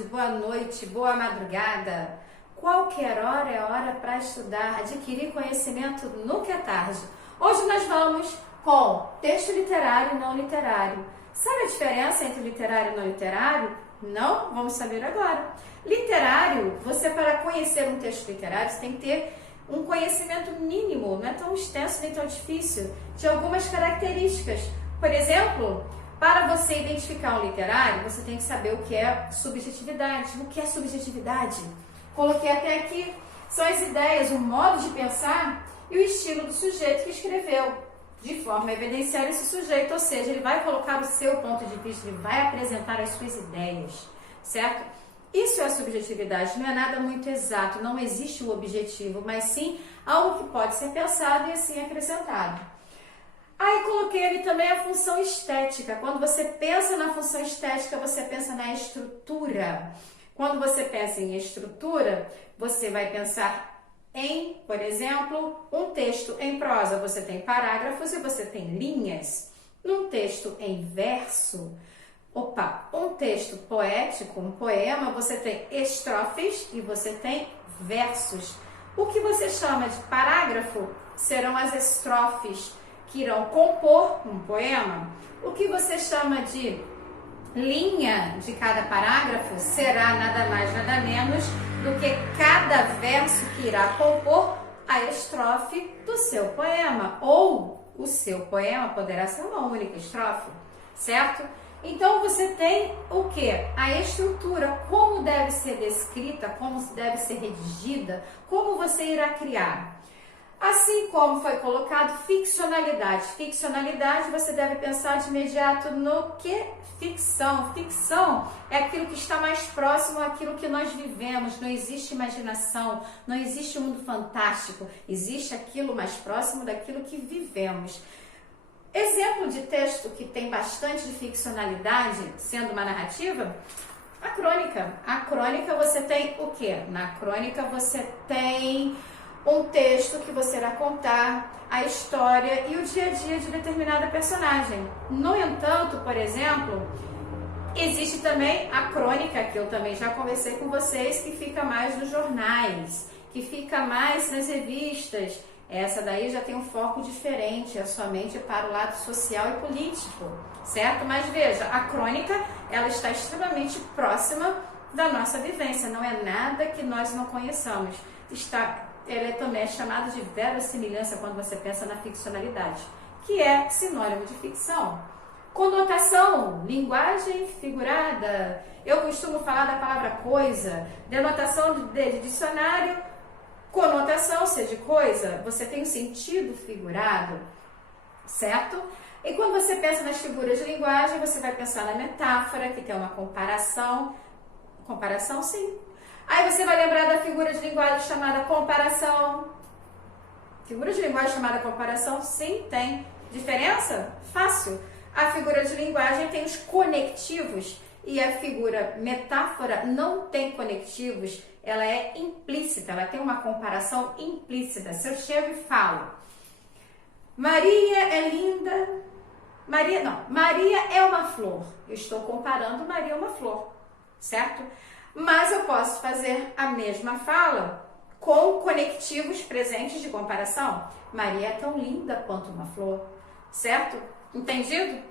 tarde, boa noite, boa madrugada. Qualquer hora é hora para estudar, adquirir conhecimento, nunca é tarde. Hoje nós vamos com texto literário e não literário. Sabe a diferença entre literário e não literário? Não? Vamos saber agora. Literário, você para conhecer um texto literário, você tem que ter um conhecimento mínimo, não é tão extenso nem tão difícil, de algumas características. Por exemplo, para você identificar um literário, você tem que saber o que é subjetividade. O que é subjetividade? Coloquei até aqui. São as ideias, o modo de pensar e o estilo do sujeito que escreveu, de forma a evidenciar esse sujeito, ou seja, ele vai colocar o seu ponto de vista, ele vai apresentar as suas ideias, certo? Isso é a subjetividade, não é nada muito exato, não existe o objetivo, mas sim algo que pode ser pensado e assim acrescentado. Aí coloquei ali também a função estética. Quando você pensa na função estética, você pensa na estrutura. Quando você pensa em estrutura, você vai pensar em, por exemplo, um texto em prosa. Você tem parágrafos e você tem linhas. Num texto em verso, um texto poético, um poema, você tem estrofes e você tem versos. O que você chama de parágrafo serão as estrofes que irão compor um poema. O que você chama de linha de cada parágrafo será nada mais, nada menos do que cada verso que irá compor a estrofe do seu poema. Ou o seu poema poderá ser uma única estrofe, certo? Então você tem o que? A estrutura, como deve ser descrita, como deve ser redigida, como você irá criar. Assim como foi colocado ficcionalidade. Ficcionalidade, você deve pensar de imediato no que? Ficção. Ficção é aquilo que está mais próximo àquilo que nós vivemos. Não existe imaginação, não existe um mundo fantástico. Existe aquilo mais próximo daquilo que vivemos. Exemplo de texto que tem bastante de ficcionalidade, sendo uma narrativa, a crônica. A crônica você tem o quê? Na crônica você tem um texto que você irá contar a história e o dia a dia de determinada personagem. No entanto, por exemplo, existe também a crônica, que eu também já conversei com vocês, que fica mais nos jornais, que fica mais nas revistas. Essa daí já tem um foco diferente, é somente para o lado social e político, certo? Mas veja, a crônica, ela está extremamente próxima da nossa vivência, não é nada que nós não conheçamos. Ela também é chamada de verossimilhança quando você pensa na ficcionalidade, que é sinônimo de ficção. Conotação, linguagem figurada. Eu costumo falar da palavra coisa, denotação de dicionário, conotação, seja de coisa, você tem um sentido figurado, certo? E quando você pensa nas figuras de linguagem, você vai pensar na metáfora, que tem uma comparação. Comparação, sim. Aí você vai lembrar da figura de linguagem chamada comparação. Figura de linguagem chamada comparação, sim, tem. Diferença? Fácil. A figura de linguagem tem os conectivos e a figura metáfora não tem conectivos. Ela é implícita, ela tem uma comparação implícita. Se eu chego e falo, Maria é linda. Maria é uma flor. Eu estou comparando Maria a uma flor, certo? Mas eu posso fazer a mesma fala com conectivos presentes de comparação. Maria é tão linda quanto uma flor, certo? Entendido?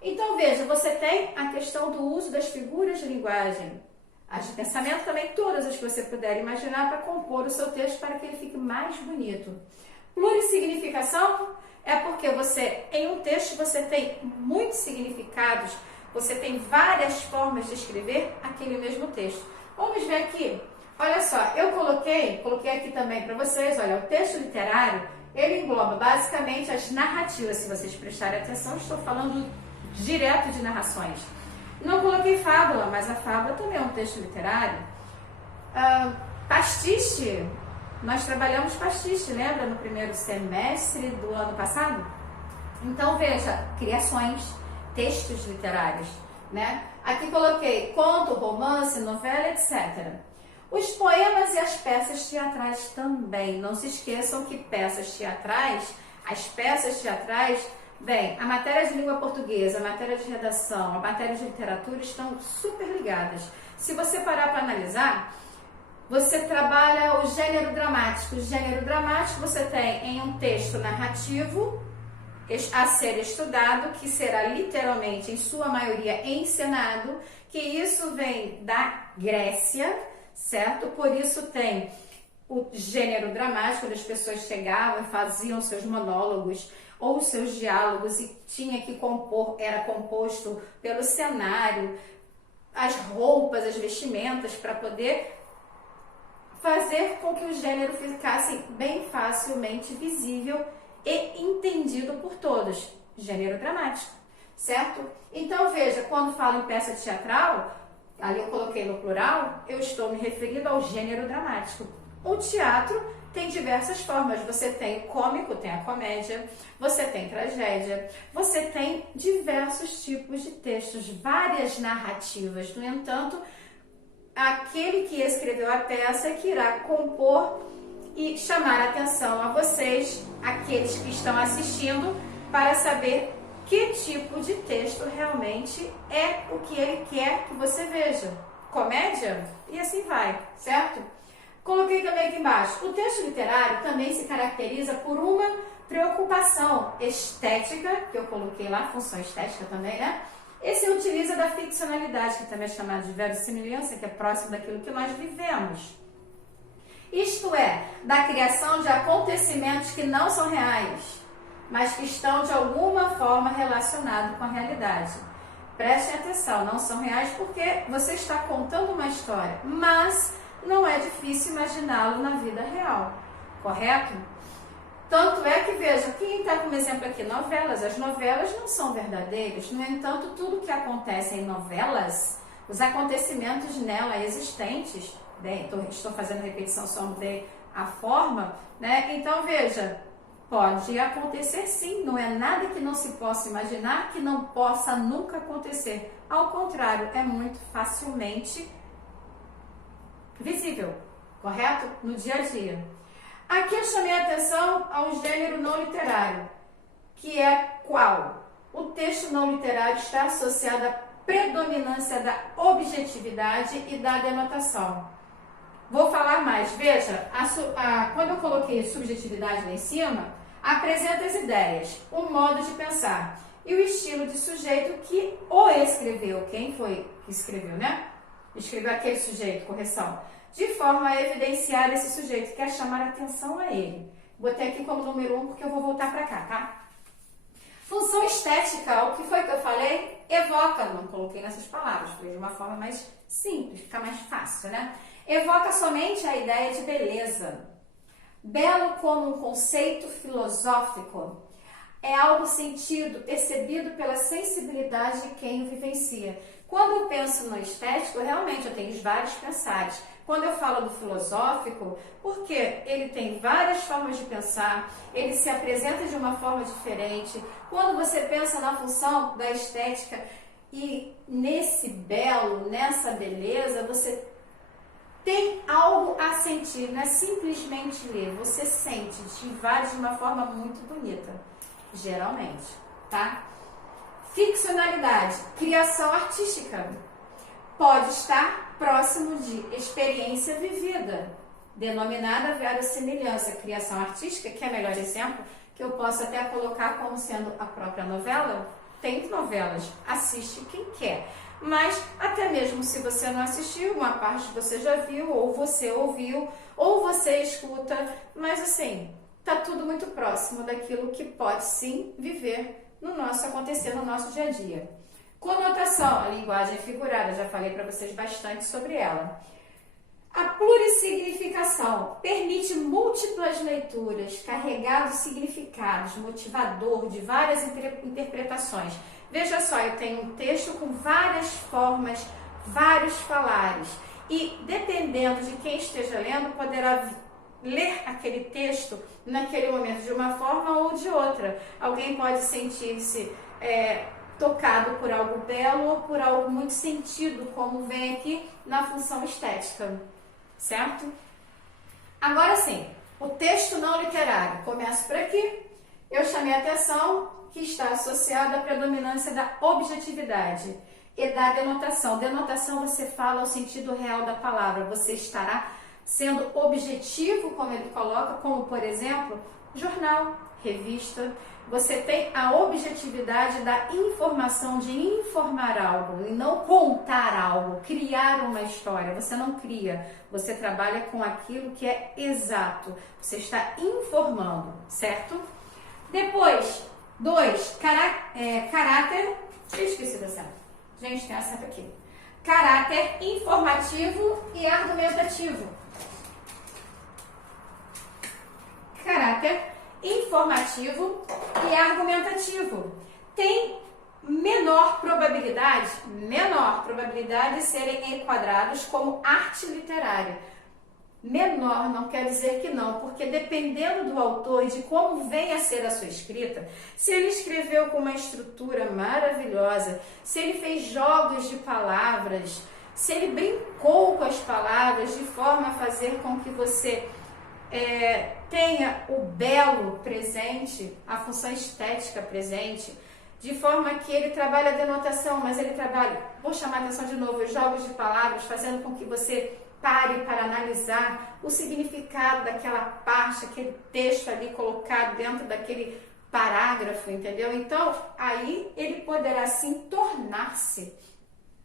Então veja, você tem a questão do uso das figuras de linguagem, as de pensamento também, todas as que você puder imaginar para compor o seu texto para que ele fique mais bonito. Plurissignificação é porque você, em um texto, você tem muitos significados. Você tem várias formas de escrever aquele mesmo texto. Vamos ver aqui. Olha só, eu coloquei aqui também para vocês, olha, o texto literário, ele engloba basicamente as narrativas. Se vocês prestarem atenção, estou falando direto de narrações. Não coloquei fábula, mas a fábula também é um texto literário. Pastiche, nós trabalhamos pastiche, lembra? No primeiro semestre do ano passado? Então veja, criações, textos literários, né? Aqui coloquei conto, romance, novela, etc. Os poemas e as peças teatrais também. Não se esqueçam que as peças teatrais Bem, a matéria de língua portuguesa, a matéria de redação, a matéria de literatura estão super ligadas. Se você parar para analisar, você trabalha o gênero dramático. O gênero dramático você tem em um texto narrativo a ser estudado, que será literalmente, em sua maioria, encenado, que isso vem da Grécia, certo? Por isso tem o gênero dramático, quando as pessoas chegavam e faziam seus monólogos ou seus diálogos e tinha que compor, era composto pelo cenário, as roupas, as vestimentas, para poder fazer com que o gênero ficasse bem facilmente visível e entendido por todos. Gênero dramático, certo? Então veja, quando falo em peça teatral, ali eu coloquei no plural, eu estou me referindo ao gênero dramático. O teatro tem diversas formas. Você tem o cômico, tem a comédia, você tem tragédia, você tem diversos tipos de textos, várias narrativas. No entanto, aquele que escreveu a peça que irá compor e chamar a atenção a vocês, aqueles que estão assistindo, para saber que tipo de texto realmente é o que ele quer que você veja. Comédia? E assim vai, certo? Coloquei também aqui embaixo. O texto literário também se caracteriza por uma preocupação estética, que eu coloquei lá, função estética também, né? Esse utiliza da ficcionalidade, que também é chamado de verossimilhança, que é próximo daquilo que nós vivemos. Isto é, da criação de acontecimentos que não são reais, mas que estão de alguma forma relacionados com a realidade. Prestem atenção, não são reais porque você está contando uma história, mas não é difícil imaginá-lo na vida real, correto? Tanto é que, veja, quem está como exemplo aqui, novelas. As novelas não são verdadeiras, no entanto, tudo que acontece em novelas, os acontecimentos nela existentes, bem, estou fazendo repetição, só mudei a forma, né? Então, veja, pode acontecer sim, não é nada que não se possa imaginar, que não possa nunca acontecer. Ao contrário, é muito facilmente visível, correto? No dia a dia. Aqui eu chamei a atenção a um gênero não literário, que é qual? O texto não literário está associado à predominância da objetividade e da denotação. Vou falar mais. Veja, quando eu coloquei subjetividade lá em cima, apresenta as ideias, o modo de pensar e o estilo de sujeito que o escreveu. Quem foi que escreveu, né? Escreveu aquele sujeito, correção. De forma a evidenciar esse sujeito, quer chamar a atenção a ele. Botei aqui como número 1 porque eu vou voltar para cá, tá? Função estética, o que foi que eu falei? Evoca, não coloquei nessas palavras, falei de uma forma mais simples, fica mais fácil, né? Evoca somente a ideia de beleza. Belo como um conceito filosófico. É algo sentido, percebido pela sensibilidade de quem o vivencia. Quando eu penso no estético, realmente eu tenho vários pensares. Quando eu falo do filosófico, porque ele tem várias formas de pensar, ele se apresenta de uma forma diferente. Quando você pensa na função da estética e nesse belo, nessa beleza, você tem algo a sentir, não é simplesmente ler, você sente de uma forma muito bonita, geralmente, tá? Ficcionalidade, criação artística, pode estar próximo de experiência vivida, denominada verossimilhança. Criação artística, que é o melhor exemplo, que eu posso até colocar como sendo a própria novela. Tem novelas, assiste quem quer. Mas até mesmo se você não assistiu, uma parte você já viu, ou você ouviu, ou você escuta, mas assim, tá tudo muito próximo daquilo que pode sim viver acontecer no nosso dia a dia. Conotação, a linguagem figurada, já falei para vocês bastante sobre ela. A plurissignificação permite múltiplas leituras, carregado de significados, motivador de várias interpretações. Veja só, eu tenho um texto com várias formas, vários falares. E dependendo de quem esteja lendo, poderá ler aquele texto naquele momento de uma forma ou de outra. Alguém pode sentir-se tocado por algo belo ou por algo muito sentido, como vem aqui na função estética, certo? Agora sim, o texto não literário. Começo por aqui eu chamei a atenção que está associada à predominância da objetividade e da denotação. Denotação você fala o sentido real da palavra, você estará sendo objetivo, como ele coloca, como por exemplo, jornal, revista. Você tem a objetividade da informação, de informar algo e não contar algo, criar uma história. Você não cria, você trabalha com aquilo que é exato. Você está informando, certo? Depois, 2, caráter. Eu esqueci da seta. Gente, tem a seta aqui. Caráter informativo e argumentativo. Caráter informativo e argumentativo. Tem menor probabilidade de serem enquadrados como arte literária. Menor não quer dizer que não, porque dependendo do autor e de como vem a ser a sua escrita, se ele escreveu com uma estrutura maravilhosa, se ele fez jogos de palavras, se ele brincou com as palavras de forma a fazer com que você tenha o belo presente, a função estética presente, de forma que ele trabalha a denotação, mas ele trabalha, vou chamar a atenção de novo, os jogos de palavras, fazendo com que você pare para analisar o significado daquela parte, aquele texto ali colocado dentro daquele parágrafo, entendeu? Então, aí ele poderá sim tornar-se,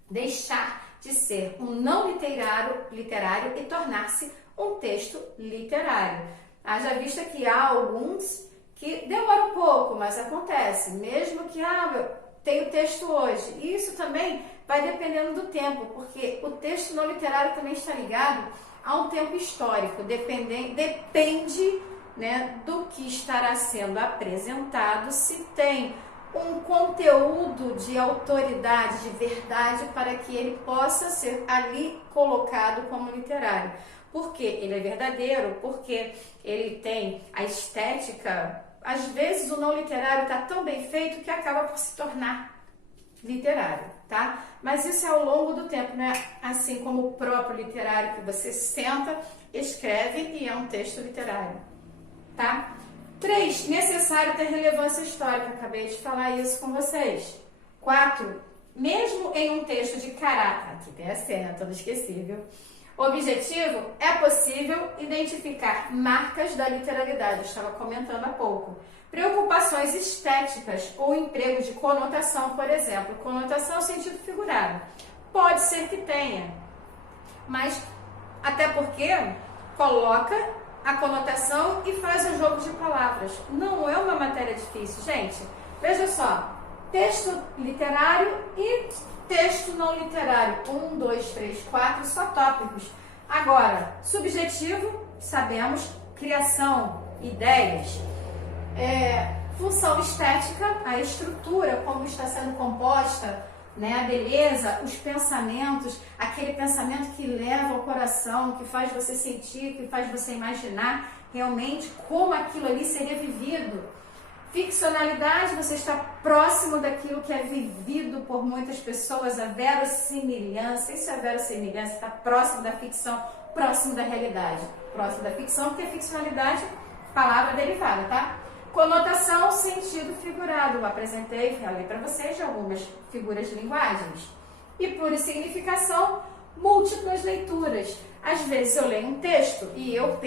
deixar de ser um não literário e tornar-se um texto literário. Haja vista que há alguns que demoram um pouco, mas acontece, mesmo que eu tenho texto hoje. E isso também vai dependendo do tempo, porque o texto não literário também está ligado a um tempo histórico, depende, né, do que estará sendo apresentado, se tem um conteúdo de autoridade, de verdade, para que ele possa ser ali colocado como literário. Porque ele é verdadeiro, porque ele tem a estética. Às vezes o não literário está tão bem feito que acaba por se tornar literário, tá? Mas isso é ao longo do tempo, né? Assim como o próprio literário que você senta, escreve e é um texto literário, tá? 3, necessário ter relevância histórica. Acabei de falar isso com vocês. 4, mesmo em um texto de caráter, aqui tem a cena, não esqueci, viu? Objetivo, é possível identificar marcas da literalidade, eu estava comentando há pouco. Preocupações estéticas ou emprego de conotação, por exemplo. Conotação é o sentido figurado. Pode ser que tenha, mas até porque coloca a conotação e faz o jogo de palavras. Não é uma matéria difícil, gente. Veja só, texto literário e texto não literário. 1, 2, 3, 4, só tópicos. Agora, subjetivo, sabemos, criação, ideias. Função estética, a estrutura, como está sendo composta, né, a beleza, os pensamentos, aquele pensamento que leva ao coração, que faz você sentir, que faz você imaginar realmente como aquilo ali seria vivido. Ficcionalidade, você está próximo daquilo que é vivido por muitas pessoas, a verossimilhança. Isso é verossimilhança, está próximo da ficção, próximo da realidade. Próximo da ficção, porque ficcionalidade, palavra derivada, tá? Conotação, sentido figurado. Eu apresentei, falei para vocês de algumas figuras de linguagens. E plurisignificação, múltiplas leituras. Às vezes eu leio um texto e eu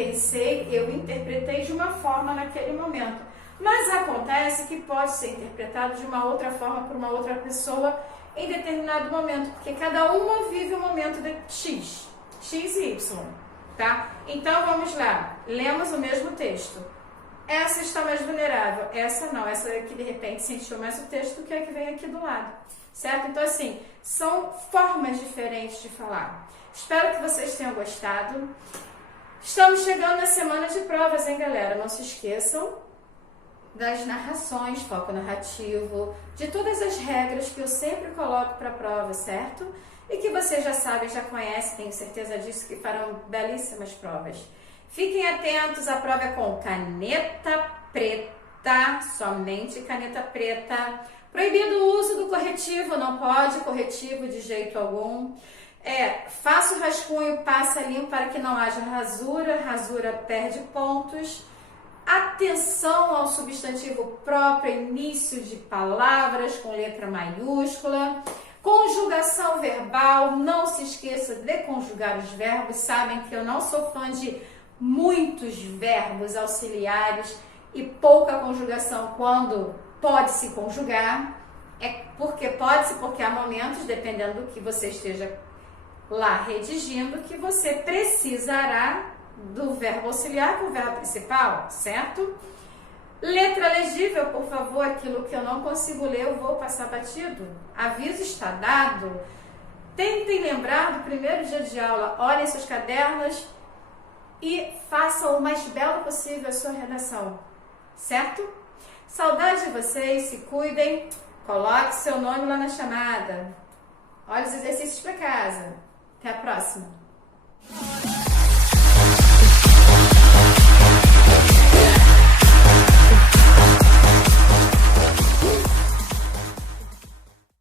interpretei de uma forma naquele momento. Mas acontece que pode ser interpretado de uma outra forma por uma outra pessoa em determinado momento, porque cada uma vive um momento de X e Y, tá? Então vamos lá, lemos o mesmo texto. Essa está mais vulnerável, essa não, essa aqui de repente sentiu mais o texto do que a que vem aqui do lado, certo? Então assim, são formas diferentes de falar. Espero que vocês tenham gostado. Estamos chegando na semana de provas, hein, galera? Não se esqueçam das narrações, foco narrativo, de todas as regras que eu sempre coloco para a prova, certo? E que vocês já sabem, já conhecem, tenho certeza disso, que farão belíssimas provas. Fiquem atentos, a prova é com caneta preta, somente caneta preta. Proibido o uso do corretivo, não pode corretivo de jeito algum. Faça o rascunho, passa limpo para que não haja rasura, rasura perde pontos. Atenção ao substantivo próprio, início de palavras com letra maiúscula. Conjugação verbal, não se esqueça de conjugar os verbos. Sabem que eu não sou fã de muitos verbos auxiliares e pouca conjugação quando pode se conjugar. Porque há momentos, dependendo do que você esteja lá redigindo, que você precisará do verbo auxiliar com o verbo principal, certo? Letra legível, por favor, aquilo que eu não consigo ler, eu vou passar batido. Aviso está dado. Tentem lembrar do primeiro dia de aula, olhem seus cadernos e façam o mais belo possível a sua redação, certo? Saudade de vocês, se cuidem, coloque seu nome lá na chamada. Olha os exercícios para casa. Até a próxima.